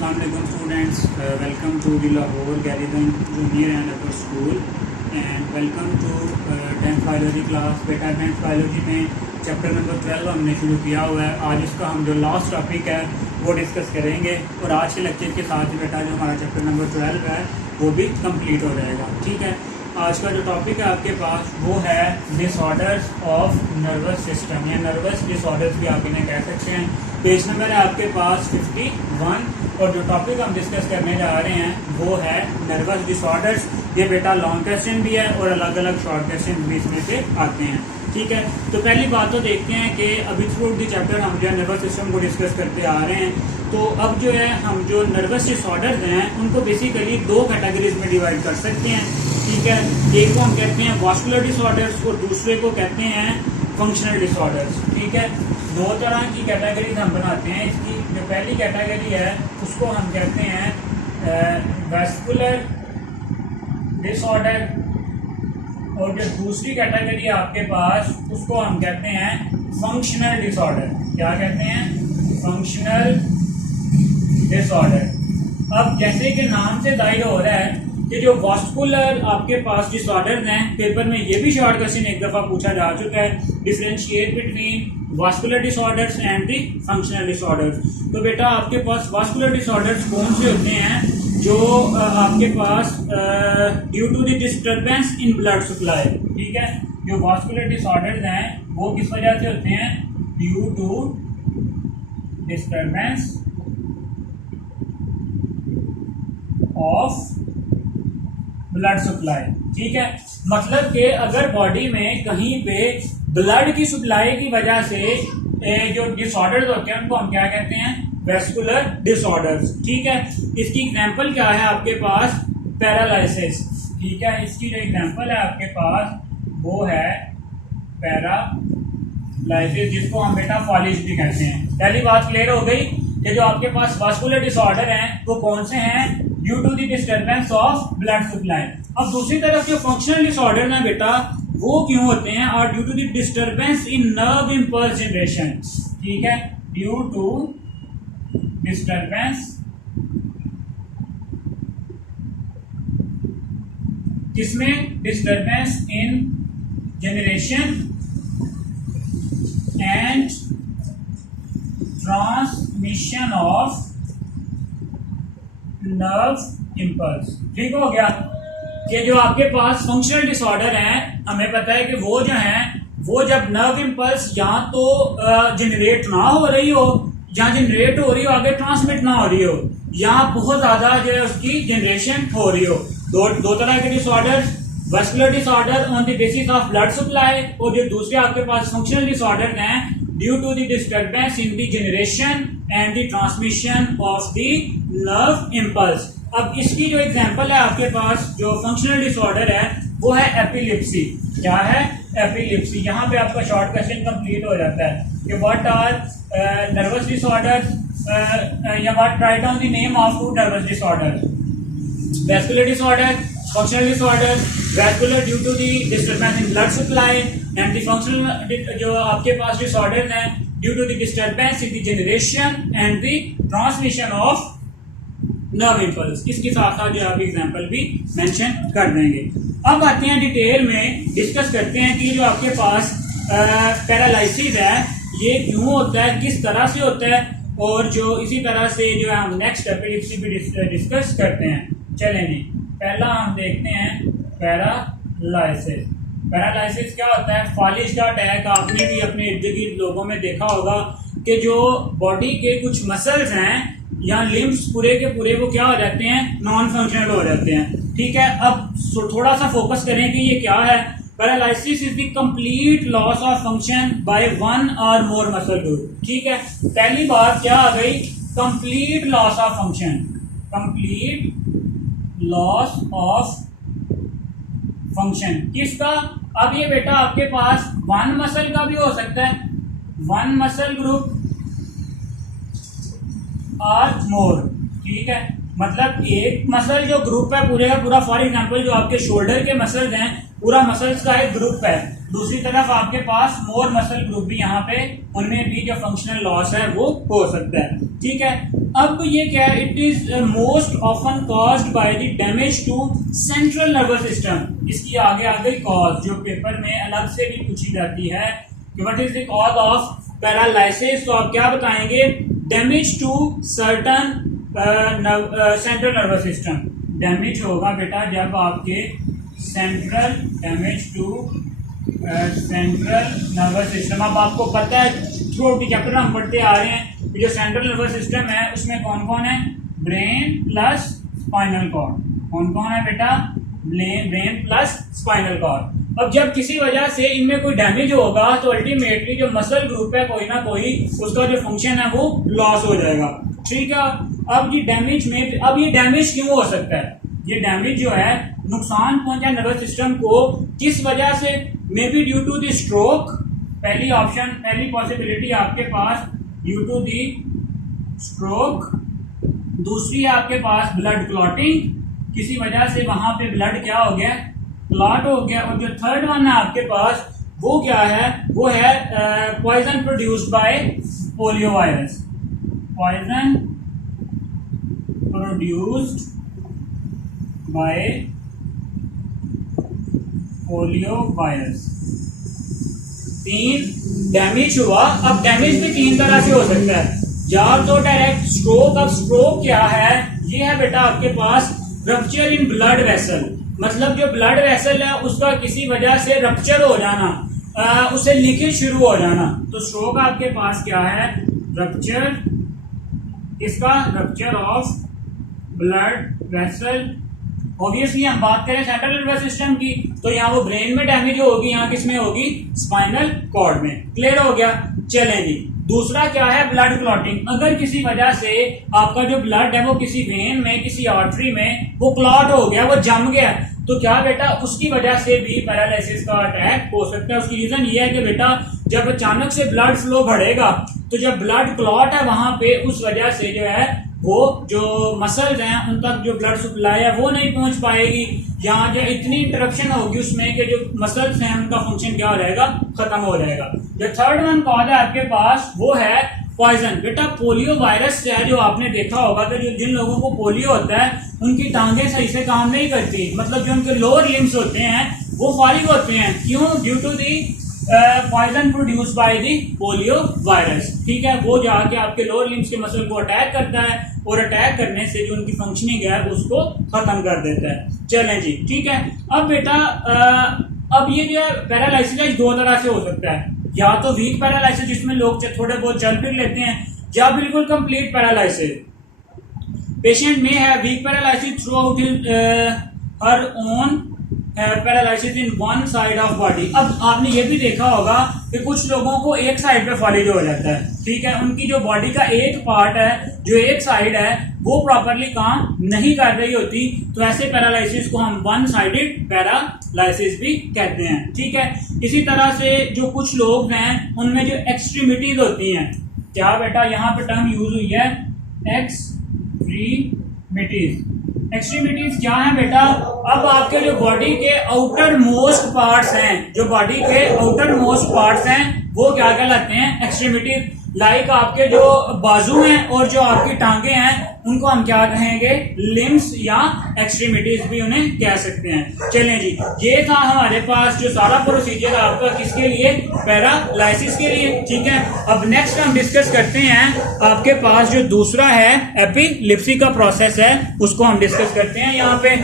अस्सलाम वालेकुम students, welcome to the Lahore garrison junior and upper school and welcome to 10th biology class. बेटा 10th biology में chapter number 12 हमने शुरू किया हुआ है। आज इसका हम जो लास्ट टॉपिक है वो डिस्कस करेंगे और आज के लेक्चर के साथ ही बेटा जो हमारा चैप्टर नंबर 12 है वो भी कंप्लीट हो जाएगा। ठीक है, आज का जो टॉपिक है आपके पास वो है डिसऑर्डर्स ऑफ नर्वस सिस्टम या नर्वस डिसऑर्डर्स भी आप इन्हें कह सकते हैं। पेज नंबर है आपके पास 51 और जो टॉपिक हम डिस्कस करने जा रहे हैं वो है नर्वस डिसऑर्डर्स। ये बेटा लॉन्ग क्वेश्चन भी है और अलग अलग शॉर्ट क्वेश्चन भी इसमें से आते हैं। ठीक है, तो पहली बात तो देखते हैं कि अभी थ्रू द चैप्टर हम जो है नर्वस सिस्टम को डिस्कस करते आ रहे हैं। तो अब जो है हम जो नर्वस डिसऑर्डर्स हैं उनको बेसिकली दो कैटेगरीज में डिवाइड कर सकते हैं। ठीक है, एक को हम कहते हैं वास्कुलर डिसऑर्डर्स और दूसरे को कहते हैं फंक्शनल डिसऑर्डर्स। ठीक है, दो तरह की कैटेगरीज हम बनाते हैं। इसकी जो पहली कैटेगरी है उसको हम कहते हैं वास्कुलर डिसऑर्डर और जो दूसरी कैटेगरी है आपके पास उसको हम कहते हैं फंक्शनल डिसऑर्डर। क्या कहते हैं? Functional disorder. अब जैसे कि नाम से जाहिर हो रहा है कि जो वास्कुलर आपके पास डिसऑर्डर्स हैं, पेपर में ये भी शॉर्ट क्वेश्चन एक दफा पूछा जा चुका है, differentiate between vascular disorders and the functional disorders. तो बेटा आपके पास वास्कुलर डिसऑर्डर्स कौन से होते हैं? जो आपके पास due to the disturbance in blood supply. ठीक है, जो वास्कुलर डिसऑर्डर्स हैं वो किस वजह से होते हैं? Due to disturbance of blood supply. ठीक है, मतलब कि अगर बॉडी में कहीं पे ब्लड की सप्लाई की वजह से जो डिसऑर्डर्स होते हैं उनको हम क्या कहते हैं? Vascular disorders. ठीक है, इसकी एग्जांपल क्या है आपके पास? पैरालिसिस। ठीक है, इसकी जो एग्जांपल है आपके पास वो है पैरालिसिस, जिसको हम बेटा फॉलिश भी कहते हैं। पहली बात क्लियर हो गई कि जो आपके पास वास्कुलर डिसऑर्डर हैं वो कौन से हैं? Due to the disturbance of blood supply. अब दूसरी तरफ जो फंक्शनल डिसऑर्डर है बेटा वो क्यों होते हैं? और due to the disturbance in nerve impulse generation. ठीक है, ड्यू टू डिस्टर्बेंस किसमें? Disturbance in generation and transmission of nerve impulse. ठीक हो गया कि जो आपके पास फंक्शनल डिसऑर्डर है हमें पता है कि वो जो है वो जब नर्व इंपल्स या तो जनरेट ना हो रही हो या जनरेट हो रही हो आगे ट्रांसमिट ना हो रही हो या बहुत ज्यादा जो है उसकी जनरेशन हो रही हो। दो तरह के disorder, vascular disorder on the basis of blood supply और जो दूसरे आपके पास फंक्शनल डिसऑर्डर हैं due to the disturbance in the generation and the transmission of the nerve impulse. अब इसकी जो एग्जांपल है आपके पास जो फंक्शनल डिसऑर्डर है वो है एपिलेप्सी। क्या है? एपिलेप्सी। यहाँ पे आपका शॉर्ट क्वेश्चन कंप्लीट हो जाता है कि व्हाट आर नर्वस डिसऑर्डर्स या what write down the name of two nervous disorders. Vascular disorder, functional disorder. Vascular due to the disturbance in blood supply and the functional जो आपके पास disorder हैं due to the disturbance in the generation and the transmission of nerve impulse. इसके साथ साथ जो आप example भी मेंशन कर देंगे। अब आते हैं डिटेल में डिस्कस करते हैं कि जो आपके पास पैरालिसिस है ये क्यों होता है, किस तरह से होता है और जो इसी तरह से जो है हम नेक्स्ट एपिलेप्सी भी डिस्कस करते हैं। चलें जी, पहला हम देखते हैं पैरालिसिस। पैरालिसिस क्या होता है? फॉलिश का अटैक। आपने भी अपने इर्द गिर्द लोगों में देखा होगा कि जो बॉडी के कुछ मसल्स हैं या लिम्स पूरे के पूरे वो क्या हो जाते हैं? नॉन फंक्शनल हो जाते हैं। ठीक है, अब थोड़ा सा फोकस करें कि ये क्या है। Paralysis is the complete loss of function by one और मोर मसल ग्रुप। ठीक है, पहली बात क्या आ गई? Complete loss of function. Complete loss of function किसका? अब ये बेटा आपके पास वन मसल का भी हो सकता है, वन मसल ग्रुप और मोर। ठीक है, मतलब एक मसल जो ग्रुप है पूरे का पूरा, फॉर एग्जांपल जो आपके शोल्डर के मसल्स हैं पूरा मसल्स का एक ग्रुप है। दूसरी तरफ आपके पास मोर मसल ग्रुप भी यहाँ पे, उनमें भी जो फंक्शनल लॉस है वो हो सकता है। ठीक है, अब ये क्या है, it is most often caused by the damage to central nervous system. इसकी आगे आगे कॉज जो पेपर में अलग से भी पूछी जाती है कि what is the cause of paralysis, तो आप क्या बताएंगे, damage to certain central nervous system. Damage होगा बेटा जब आपके central damage to central nervous system. अब आपको पता है थ्रू आउट चैप्टर हम पढ़ते आ रहे हैं जो सेंट्रल नर्वस सिस्टम है उसमें कौन कौन है, ब्रेन प्लस स्पाइनल कॉर्ड। कौन कौन है बेटा, ब्रेन प्लस स्पाइनल कॉर्ड। अब जब किसी वजह से इनमें कोई डैमेज होगा तो अल्टीमेटली जो मसल ग्रुप है कोई ना कोई उसका जो फंक्शन है वो लॉस हो जाएगा। ठीक है, अब ये डैमेज में, अब ये डैमेज क्यों हो सकता है, ये डैमेज जो है नुकसान पहुंचा नर्वस सिस्टम को किस वजह से, may be due to the stroke. पहली ऑप्शन, पहली पॉसिबिलिटी आपके पास ड्यू टू दी स्ट्रोक। दूसरी है आपके पास ब्लड क्लॉटिंग, किसी वजह से वहां पे ब्लड क्या हो गया, क्लॉट हो गया। और जो थर्ड वन है आपके पास वो क्या है, वो है poison produced by polio virus. Poison produced by polio virus. तीन डैमेज हुआ। अब डैमेज भी तीन तरह से हो सकता है, या तो डायरेक्ट स्ट्रोक। अब स्ट्रोक क्या है, ये है बेटा आपके पास रप्चर इन ब्लड वेसल, मतलब जो ब्लड वेसल है उसका किसी वजह से रप्चर हो जाना, उसे लीकेज शुरू हो जाना। तो स्ट्रोक आपके पास क्या है, रप्चर, इसका rupture of blood vessel. Obviously हम बात करें सेंट्रल नर्वस सिस्टम की तो यहाँ वो ब्रेन में डैमेज होगी, यहाँ किसमें होगी, स्पाइनल कॉर्ड में। क्लियर हो गया, चलेंगे। दूसरा क्या है, ब्लड क्लॉटिंग। अगर किसी वजह से आपका जो ब्लड है वो किसी वेन में, किसी आर्टरी में वो क्लॉट हो गया, वो जम गया, तो क्या बेटा उसकी वजह से भी पैरालिसिस का अटैक हो सकता है। उसकी रीजन ये है कि बेटा जब अचानक से ब्लड फ्लो बढ़ेगा तो जब ब्लड क्लॉट है वहां पे, उस वजह से जो है वो जो मसल्स हैं उन तक जो ब्लड सप्लाई है वो नहीं पहुंच पाएगी, यहाँ जो इतनी इंटरप्शन होगी उसमें कि जो मसल्स हैं उनका फंक्शन क्या हो जाएगा, खत्म हो जाएगा। जो थर्ड वन कॉज है आपके पास वो है पॉइजन। बेटा पोलियो वायरस है, जो आपने देखा होगा कि जो जिन लोगों को पोलियो होता है उनकी टांगें सही से काम नहीं करती, मतलब जो उनके लोअर लिम्स होते हैं वो फारिग होते हैं। क्यों, due to the poison produce by the polio virus. ठीक है, वो जाके आपके लोअर लिम्स के मसल को अटैक करता है और अटैक करने से जो उनकी फंक्शनिंग है उसको खत्म कर देता है। चलें जी, ठीक है। अब बेटा अब ये जो है पैरालिसिस है दो तरह से हो सकता है, या तो वीक पैरालिसिस जिसमें लोग थोड़े बहुत चल फिर लेते हैं, या बिल्कुल कंप्लीट पैरालिसिस। पेशेंट में है weak paralysis throughout her own paralysis in one side of body. अब आपने ये भी देखा होगा कि कुछ लोगों को एक साइड पे फॉलिज हो जाता है। ठीक है, उनकी जो बॉडी का एक पार्ट है, जो एक साइड है, वो प्रॉपरली काम नहीं कर रही होती, तो ऐसे पैरालिसिस को हम वन साइडेड पैरालिसिस भी कहते हैं। ठीक है, इसी तरह से जो कुछ लोग हैं उनमें जो एक्सट्रीमिटीज होती हैं, क्या बेटा यहाँ पे टर्म यूज हुई है, एक्सट्रीमिटीज। एक्सट्रीमिटीज क्या है बेटा, अब आपके जो बॉडी के आउटर मोस्ट पार्ट्स हैं, जो बॉडी के आउटर मोस्ट पार्ट्स हैं वो क्या कहलाते हैं, एक्सट्रीमिटीज। लाइक आपके जो बाजू हैं और जो आपकी टांगे हैं उनको हम क्या कहेंगे, लिम्स या एक्सट्रीमिटीज भी उन्हें कह सकते हैं। चलें जी, ये था हमारे पास जो सारा प्रोसीजर आपका किसके लिए, पैरालिसिस के लिए। ठीक है, अब नेक्स्ट हम डिस्कस करते हैं आपके पास जो दूसरा है एपिलिप्सी का प्रोसेस है, उसको हम डिस्कस करते हैं यहाँ पे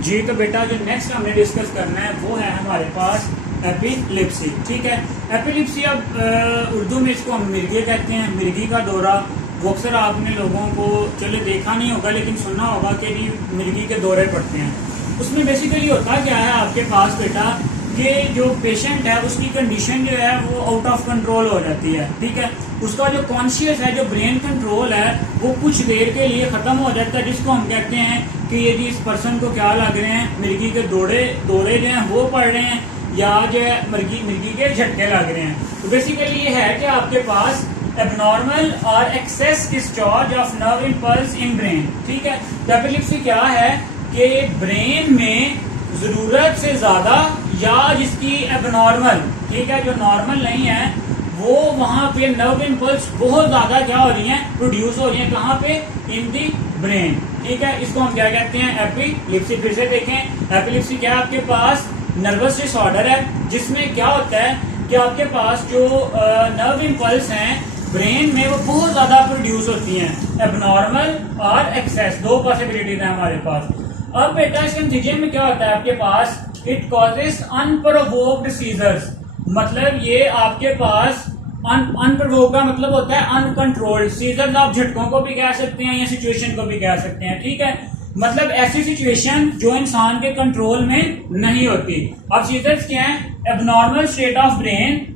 जी। तो बेटा जो नेक्स्ट हमने डिस्कस करना है वो है हमारे पास एपिलिप्सी। ठीक है, एपिलिप्सी अब उर्दू में इसको हम मिर्गी कहते हैं, मिर्गी का दौरा। वो अक्सर आपने लोगों को चले देखा नहीं होगा लेकिन सुना होगा कि भी मिर्गी के दौरे पड़ते हैं। उसमें बेसिकली होता क्या है आपके पास बेटा, कि जो पेशेंट है उसकी कंडीशन जो है वो आउट ऑफ कंट्रोल हो जाती है। ठीक है, उसका जो कॉन्शियस है, जो ब्रेन कंट्रोल है, वो कुछ देर के लिए खत्म हो जाता है, जिसको हम कहते हैं कि ये जी इस पर्सन को क्या लग रहे हैं, मिर्गी के दौरे जो हैं वो पड़ रहे हैं, या जो है मिर्गी के झटके लग रहे हैं। तो बेसिकली ये है कि आपके पास एबनॉर्मल और excess discharge of nerve impulse in brain. ठीक है, तो एपिलिप्सी क्या है कि ब्रेन में जरूरत से ज्यादा या जिसकी एबनॉर्मल, ठीक है, जो नॉर्मल नहीं है वो वहाँ पे नर्व इम्पल्स बहुत ज़्यादा क्या हो रही हैं, प्रोड्यूस हो रही हैं, कहाँ पे, इन दी ब्रेन। ठीक है, इसको हम क्या कहते हैं, एपिलेप्सी। फिर से देखें, एपिलेप्सी क्या है, आपके पास नर्वस डिसऑर्डर है जिसमें क्या होता है कि आपके पास जो नर्व इम्पल्स हैं ब्रेन में वो बहुत ज़्यादा प्रोड्यूस होती हैं, एबनॉर्मल और एक्सेस, दो पॉसिबिलिटीज हैं हमारे पास। अब बेटा इसके नतीजे में क्या होता है आपके पास, इट कॉजेस अनप्रोवोक्ड सीजर्स, मतलब ये आपके पास अनप्रोवोक्ड का मतलब होता है अनकंट्रोल्ड। सीजर्स आप झटकों को भी कह सकते हैं या सिचुएशन को भी कह सकते हैं। ठीक है, मतलब ऐसी सिचुएशन जो इंसान के कंट्रोल में नहीं होती। अब सीजर्स क्या है, abnormal state of brain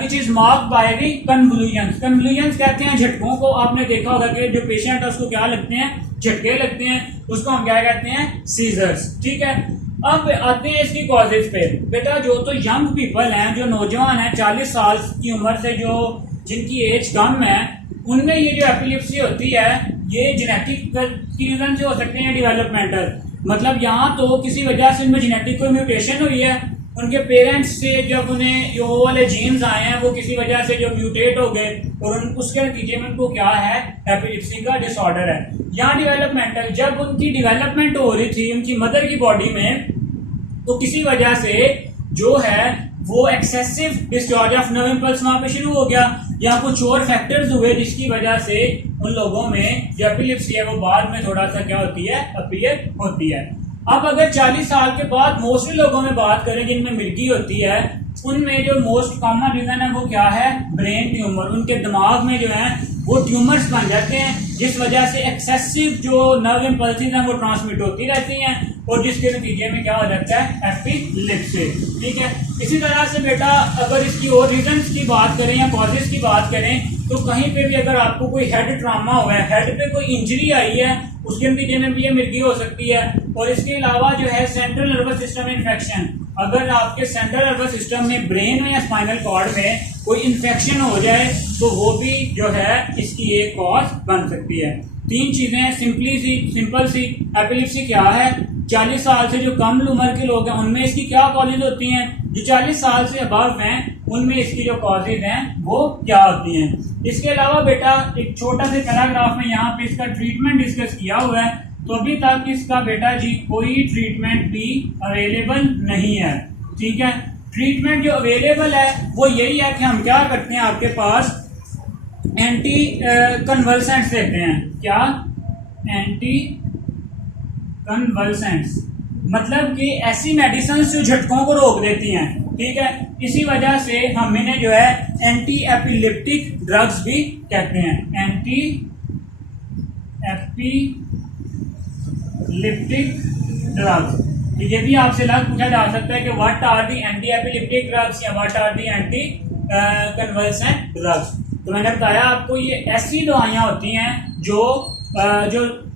which is marked by the convolutions. Convolutions कहते हैं झटकों को। आपने देखा होगा कि जो पेशेंट है उसको क्या लगते हैं, झटके लगते हैं, उसको हम क्या कहते हैं, सीजर्स। ठीक है, अब आते हैं इसकी कॉजेज पे। बेटा जो तो यंग पीपल हैं, जो नौजवान हैं 40 साल की उम्र से जो जिनकी एज कम है, उनमें ये जो एपिलेप्सी होती है ये जेनेटिक की रीजन से हो सकते हैं, डेवलपमेंटल, मतलब यहाँ तो किसी वजह से उनमें जेनेटिक कोई म्यूटेशन हुई है, उनके पेरेंट्स से जब उन्हें ये वो वाले जीन्स आए हैं वो किसी वजह से जो म्यूटेट हो गए और उसके नतीजे में उनको क्या है, एपिलेप्सी का डिसऑर्डर है। यहाँ डेवलपमेंटल, जब उनकी डेवलपमेंट हो रही थी उनकी मदर की बॉडी में, तो किसी वजह से जो है वो excessive discharge of nerve impulse वहां पे शुरू हो गया, या कुछ और फैक्टर्स हुए जिसकी वजह से उन लोगों में जो एपिलेप्सी है वो बाद में थोड़ा सा क्या होती है, अपीयर होती है। अब अगर 40 साल के बाद मोस्टली लोगों में बात करें जिनमें मिर्गी होती है, उनमें जो मोस्ट कॉमन रीजन है वो क्या है, ब्रेन ट्यूमर। उनके दिमाग में जो है वो ट्यूमर्स बन जाते हैं जिस वजह से एक्सेसिव जो नर्व इम्पल्सेस हैं वो ट्रांसमिट होती रहती हैं और जिसके नतीजे में क्या हो जाता है, एपिलेप्सी। ठीक है, इसी तरह से बेटा अगर इसकी और रीजंस की बात करें या कॉजेज की बात करें तो कहीं पे भी अगर आपको कोई हेड ट्रॉमा हुआ है, हेड पे कोई इंजरी आई है, उसके नतीजे में भी ये मिर्गी हो सकती है। और इसके अलावा जो है सेंट्रल नर्वस सिस्टम इन्फेक्शन, अगर आपके सेंट्रल नर्वस सिस्टम में ब्रेन में या स्पाइनल कॉर्ड में कोई इन्फेक्शन हो जाए तो वो भी जो है इसकी एक कॉज बन सकती है। तीन चीजें सिंपल सी एपिलेप्सी क्या है, 40 साल से जो कम उम्र के लोग हैं उनमें इसकी क्या कॉजेज होती हैं, जो 40 साल से अबव हैं उनमें इसकी जो कॉजेज हैं वो क्या होती हैं। इसके अलावा बेटा एक छोटा से पैराग्राफ में यहाँ पे इसका ट्रीटमेंट डिस्कस किया हुआ है, तो अभी तक इसका बेटा जी कोई ट्रीटमेंट भी अवेलेबल नहीं है। ठीक है, ट्रीटमेंट जो अवेलेबल है वो यही है कि हम क्या करते हैं, आपके पास एंटी कन्वल्सेंट्स देते हैं। क्या, एंटी कन्वल्सेंट्स, मतलब कि ऐसी मेडिसिन जो झटकों को रोक देती हैं। ठीक है, इसी वजह से हम इन्हें जो है एंटी एपिलेप्टिक ड्रग्स भी कहते हैं, एंटी एपिलेप्टिक ड्रग्स। ये भी आपसे पूछा जा सकता है कि what are the anti epileptic drugs या what are the anti convulsant drugs. तो मैंने बताया आपको ये ऐसी दवाइयां होती हैं जो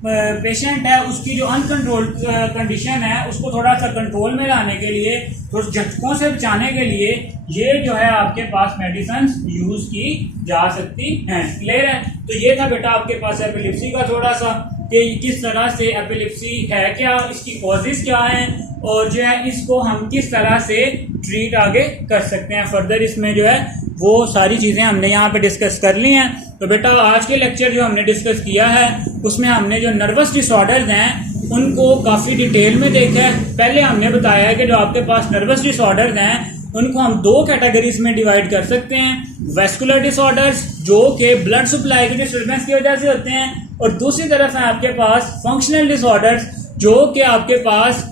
पेशेंट है उसकी जो अनकंट्रोल्ड कंडीशन है उसको थोड़ा सा कंट्रोल में लाने के लिए, थोड़ा झटकों से बचाने के लिए ये जो है आपके पास मेडिसिन यूज की जा सकती हैं। क्लियर है, तो ये था बेटा आपके पास एपिलेप्सी का थोड़ा सा कि किस तरह से एपिलेप्सी है, क्या इसकी कॉजेज क्या हैं और जो है इसको हम किस तरह से ट्रीट आगे कर सकते हैं फर्दर। इसमें जो है वो सारी चीजें हमने यहाँ पे डिस्कस कर ली हैं। तो बेटा आज के लेक्चर जो हमने डिस्कस किया है उसमें हमने जो नर्वस डिसऑर्डर्स हैं उनको काफी डिटेल में देखा है। पहले हमने बताया है कि जो आपके पास नर्वस डिसऑर्डर्स हैं उनको हम दो कैटेगरीज में डिवाइड कर सकते हैं, वेस्कुलर डिसऑर्डर्स जो कि ब्लड सप्लाई की डिस्टर्बेंस की वजह से होते हैं, और दूसरी तरफ है आपके पास फंक्शनल डिसऑर्डर्स जो कि आपके पास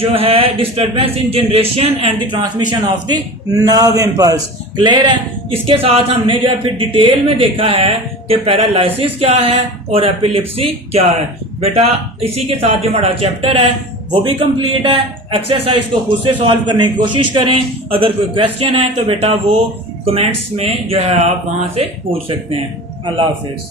जो है disturbance in generation and the transmission of the nerve impulse. Clear है, इसके साथ हमने जो है फिर डिटेल में देखा है कि पैरालिसिस क्या है और एपिलेप्सी क्या है। बेटा इसी के साथ जो हमारा चैप्टर है वो भी कंप्लीट है। एक्सरसाइज को खुद से सॉल्व करने की कोशिश करें। अगर कोई क्वेश्चन है तो बेटा वो कमेंट्स में जो है आप वहां से पूछ सकते हैं। अल्लाह हाफिज।